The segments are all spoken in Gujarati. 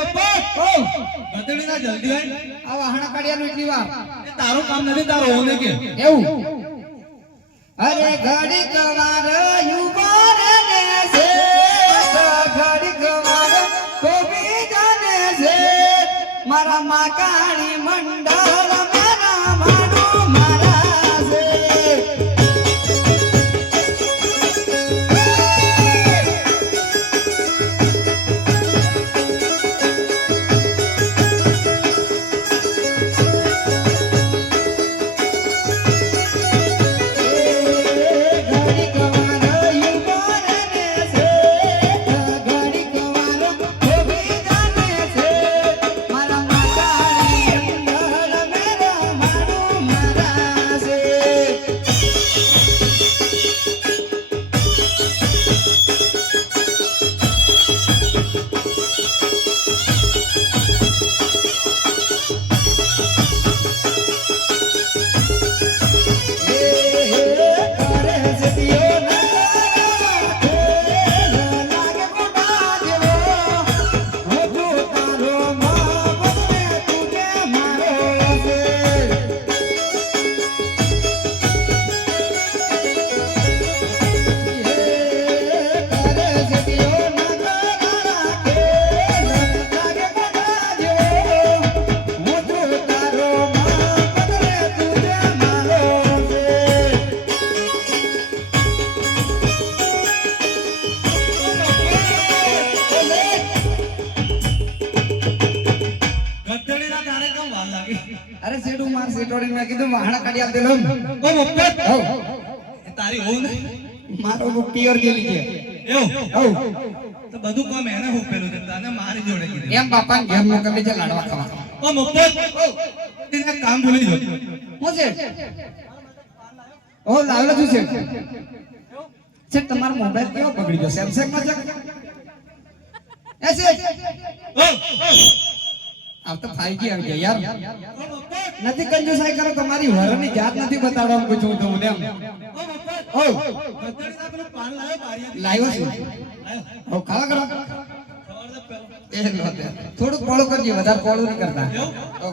ઓય ગધેડી ના જલ્દી આય. આ વાહણા કાઢ્યાનું એટલી વાર. તારું કામ નથી તારો હોને કે. એવું. અરે ઘડી કવાર યુવાન ને છે ઘડી કવાર કોબી જાને છે. મારા માકાણી મંડળ મેરા કાઢી આલ દેલો ઓ બપ્પા હો તારી તારી હોને મારો બુક પિયર ગેલી છે. એવું? હો તો બધું કામ એને હુપેલું છે. તને મારી જોડે કીધું. એમ બાપા ઘેર મોકલી છે લાડવા ખાવા. ઓ મફત તેને કામ ભૂલી જો હું છે? ઓ લાવલો છું છે. છે તમારો મોબાઈલ કેવો પકડી ગયો? સેમસંગમાં છે? એ છે? ઓ આવ તો 5G આવી ગયા યાર? નથી કંજુસાઈ કરો તમારી વરની જાત નથી બતાડવાનું પૂછું હું તમને એમ. ઓ! લાવ્યો છું. ઓ ખાવા કરો. થોડુંક પોળું કરજો વધારે પોળું નહીં કરતા? ઓ.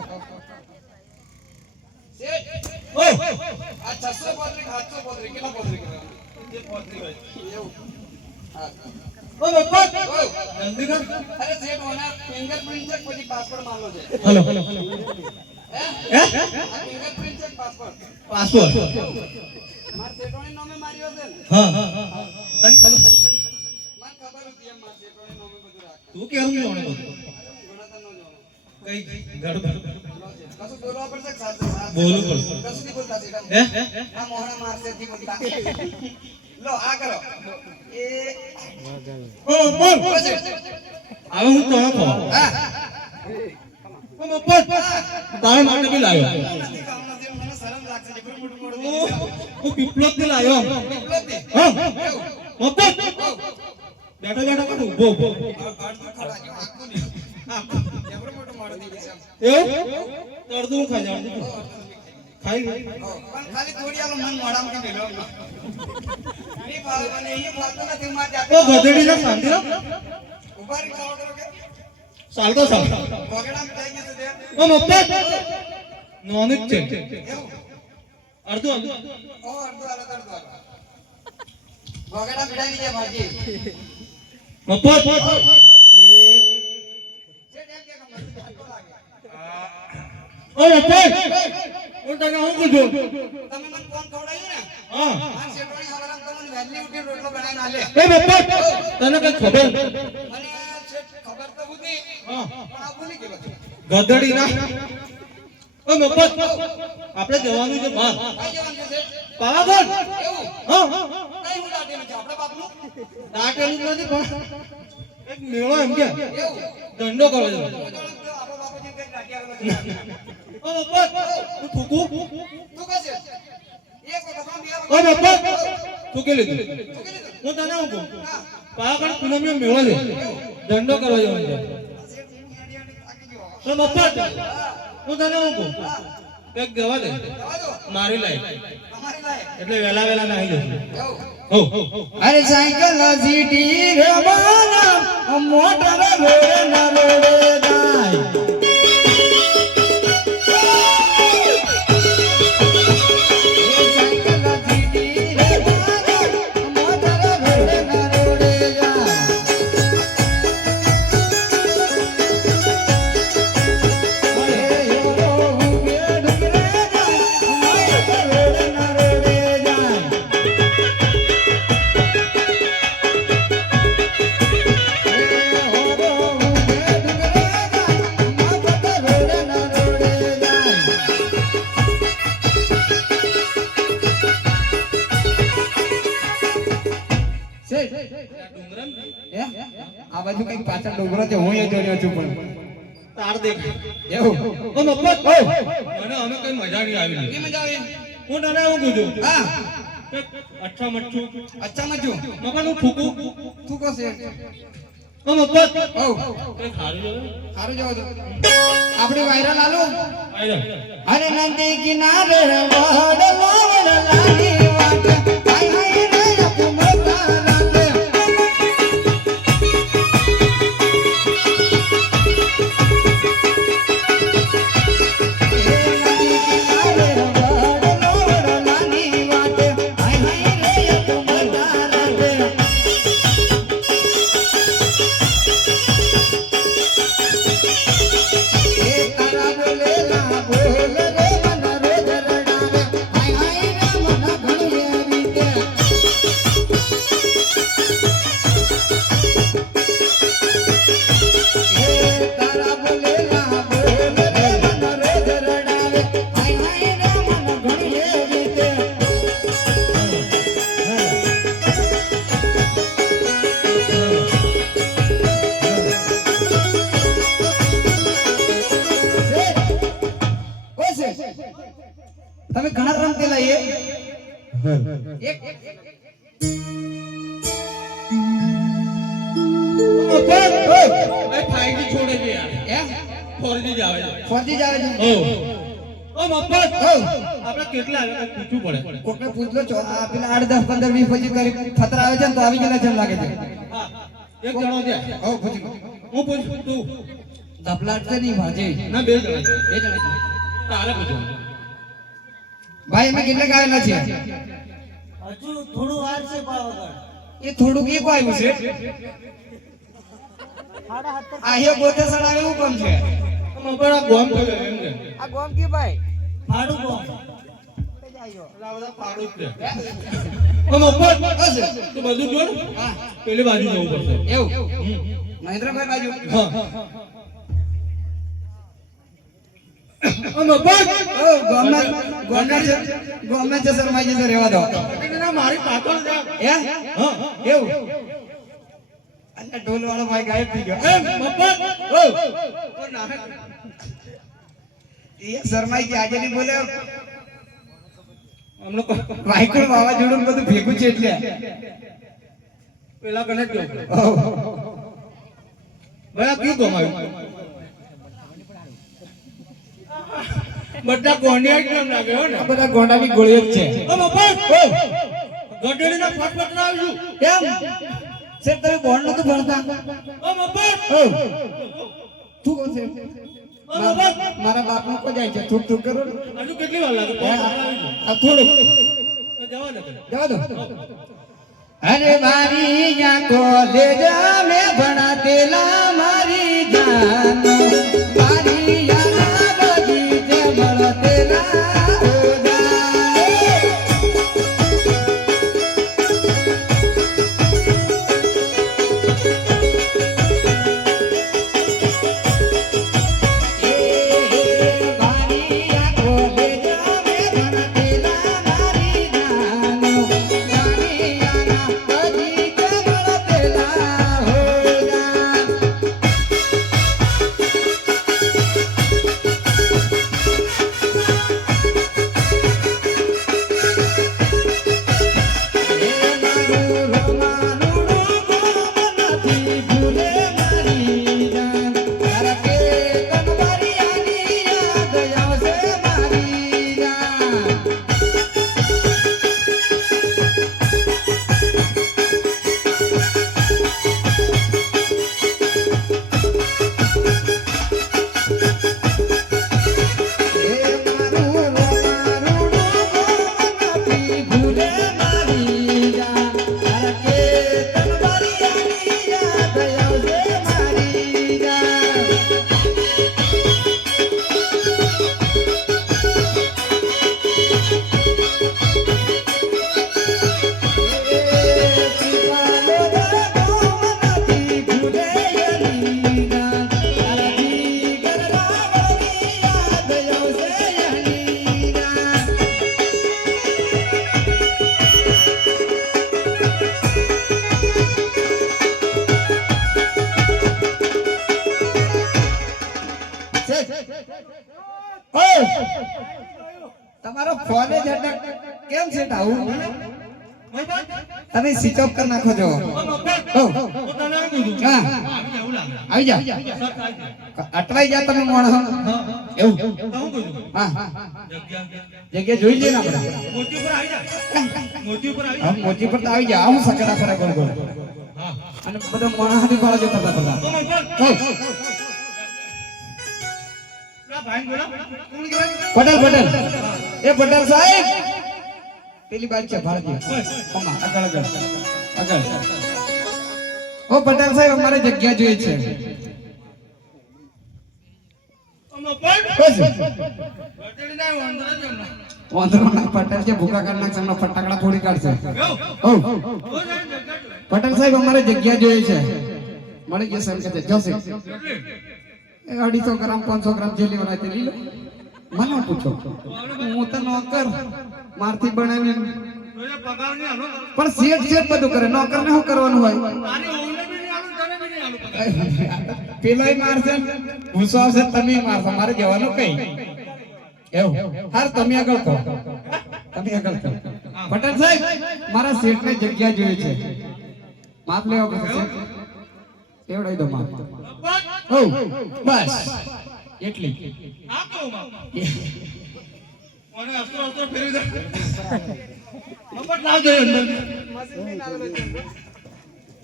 આ 600 પોતરી 700 પોતરી કેટલા પોતરી એ પોતરી હોય. એવું. હા. ઓ મફત જલ્દી કર અરે સેટ ઓના ફિંગરપ્રિન્ટ છે પછી પાસવર્ડ માંગો છે હલો. હે? હે? ફિંગરપ્રિન્ટ છે પાસવર્ડ. પાસપોર્ટ માર સેટોની નામે માર્યો છે હા હા હા. તને ખબર? મને ખબર હતી એમ માર સેટોની નામે બધું રાખે તું કેવું જાણે બધું ગણતર નો જાણો કઈ ગડબડ કશું બોલવા પડશે. કે સાચું સાચું? બોલવું પડશે. કશું નહીં બોલતા સેટા. હે હે? આ મોહણા મારશે થી બોલતા. લો આ કરો. એ. ઓ બોલ. હવે હું તને કહું હા. ઓ તારા માટે બી લાવ્યો. થી લાવ્યો. બેઠો બેઠો ઊભો ઊભો. એવું? તો હું ખાઈ ગઈ પણ ખાલી થોડી મન મોડામ કે મેલો. નહીં ભાવે મને, એ ભાવતું નથી, મારે જાતો ઓ ગધેડી ના શાંતિ રાખ. ઉભારી ચાલો કરો કે? ચાલતો ચાલ વગેડા મિટાઈ ગયું તે. ઓ મફત નોન જ છે. અડધું અડધું ઓ, અડધું તો અડધું હાલો. વગેડા ભાજી. મફત એ ને. ઓ મફત હું તને શું કીધું? તમે મને ફોન ખવડાવ્યું ને? હા. આ હાવરામ તમને વેલી ઉઠી રોટલો બનાવીને આલે. એ મફત તને કઈ ખબર? મને ખબર તો હતી હા. પણ આ ભૂલી ગયો. ગધેડી ના ઓ મફત. આપણે જવાનું છે બહાર કઈ? પાવાગઢ. એવું? હા. કઈ હું દાટેલું છે આપણા બાપનું? દાટેલું નથી પણ એક મેળો એમ કે દંડો કરો છે આપણા બાપુજી કંઈક દાટી આવેલો છે. ઓ મફત હું થૂકું તું કહે એક વખત આમ, બે ઓ વખત થૂકી લીધું હું તને શું કહું પાવાગઢ પૂનમનો મેળો છે દંડો કરવા જવાનો છે હું તને શું કહું એક જવા દે મારી લાય એટલે વેલા વેલા નાહી જશે. હો અરે સાયકલ સીટી રે મોટર રોડે ના રોડે આ છે કંઈક પાછળ ડુંગરો છે હું એ જોડ્યો છું પણ. તાર દેખ. એવું? ઓ મફત. ઓ! મને અમે કઈ મજા નહીં આવી કે મજા આવે? હું તને એવું કીધું હા. અચ્છા મચ્છું અચ્છા મજુ મકાન હું ફૂકું. તું કો ઓ મફત. ઓ કઈ ખારું જોયું સારું જવા આપણે વાયરલ આલો અરે નદી કિનારે વાડ લાવણ લાગી. ફોરજી જારે છે. ઓ. ઓ મફત. આપણે કેટલા આવે પૂછવું પડે. કોકને પૂછલો છો આ પેલા આઠ દસ પંદર વીસ પછી કરી ખતરા આવે છે ને તો આવી ગયેલા છે લાગે છે. હા. એક જણો છે. ઓ પૂછી હું પૂછું તું. ધપલાટ છે નહીં ભાજે ના બે જણા છે. બે જણા છે. તારે પૂછવાનું. ભાઈ અમે કેટલા ગાયેલા છે હજુ થોડું વાર છે પાવાગઢ એ થોડુંક એક આવ્યું છે. સાડા સત્તર. આ હે ગોતે સડાવે એવું કોણ છે. આ ગોમ થયો એમ છે. આ ગોમ કી ભાઈ ભાડું ગોમ પેલી બાજુ જવું પડશે. એવું? મહેન્દ્રભાઈ બાજુ? હા. ગોમના છે છે દો. મારી પાછળ જા હે? હા. એવું? અને ઢોલ વાળો ભાઈ ગાયબ થઈ ગયો. એ મફત ઓ એ શરમાઈ ગયા આજે નહીં બોલ્યો હમણે વાયકુળ વાવાઝોડું બધું ભેગું છે એટલે. પેલા જ ગયો બરા કયું કમાયું બધા ગોંડિયા જ નામ લાગે હો ને. બધા ગોંડાની ગોળીઓ જ છે. ઓ મફત ગઢડીના ફટફટ ના આવ્યું. કેમ? સાહેબ તમે બોર્ડ નતું ભણતા? ઓ મફત! ઓ તું કોણ છે? ઓ મફત! મારા બાપનો કો જાય છે? થૂક થૂક કરો. ને. હજુ કેટલી વાર લાગે? આ થોડું. જવા દે જવા દો. અરે મારી યા કોલેજ જા મે ભણાતેલા મારી જાન. ઓફ કરી નાખો છો આવી જા. અટવાઈ જા તમે મોણ. એવું. હું જગ્યા. જોઈ લે આપણે. મોતી ઉપર આવી જા. મોતી ઉપર આવી પર તો આવી જા. હું સકડા ફરે ગોળ ગોળ. અને બધા મોણા હાથી વાળા જતા હતા પટેલ પટેલ. એ પટેલ સાહેબ. પેલી બાજુ છે ભારતીય ઓમાં. આગળ આગળ. આગળ. ઓ પટેલ સાહેબ અમારે જગ્યા જોઈએ છે. ફટાકડા ફોડી કાઢશે. પટેલ સાહેબ અમારે જગ્યા જોઈએ છે. મળી જશે એમ કે જશે અઢીસો ગ્રામ પાંચસો ગ્રામ જે લેવાના લઈ લો મને પૂછો હું તો નોકર મારથી બનાવી. પણ શેઠ શેઠ બધું કરે નોકર ને શું કરવાનું હોય. પેલોય મારશે ગુસ્સો આવશે તમે મારશો મારે જવાનું કઈ? એવું. હાર તમે આગળ કહો. તમે આગળ કહો. પટેલ સાહેબ મારા શેઠ ને જગ્યા જોઈએ છે. માપ લેવા પડશે એવડાવી દો માપ? ઓ બસ. એટલી આ કહું મને અસ્ત્રો અસ્ત્રો ફેરવી દે. મફત લાવજો અંદર.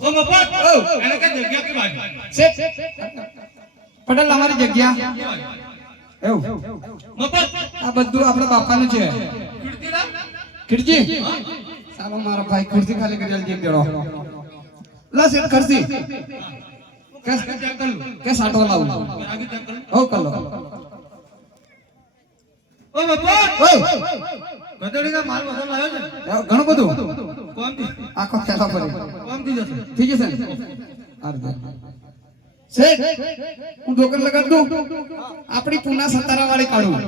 ઓ મફત? એને કઈ જગ્યા કે બાજુ? પટેલ અમારી જગ્યા એવું મફત? આ બધું આપણા બાપાનું છે ખીડકી? ખીડજી સાલો મારા ભાઈ ખુરશી ખાલી કરી દેજો લસ લા શેઠ ખુરશી કે આગળ ચેક કર સાટો લાવું આગળ ચેક હો કર ઓ બાપા ગધેડીના માલ મસાલો લાવ્યો છે? ઘણો બધું. કોમથી? આખો ખેલા પર કોમથી જશે. જશે? ને અરે શેઠ હું ઢોકર લગાડ. દઉં આપણી પુના સતારા વાળી કાઢું.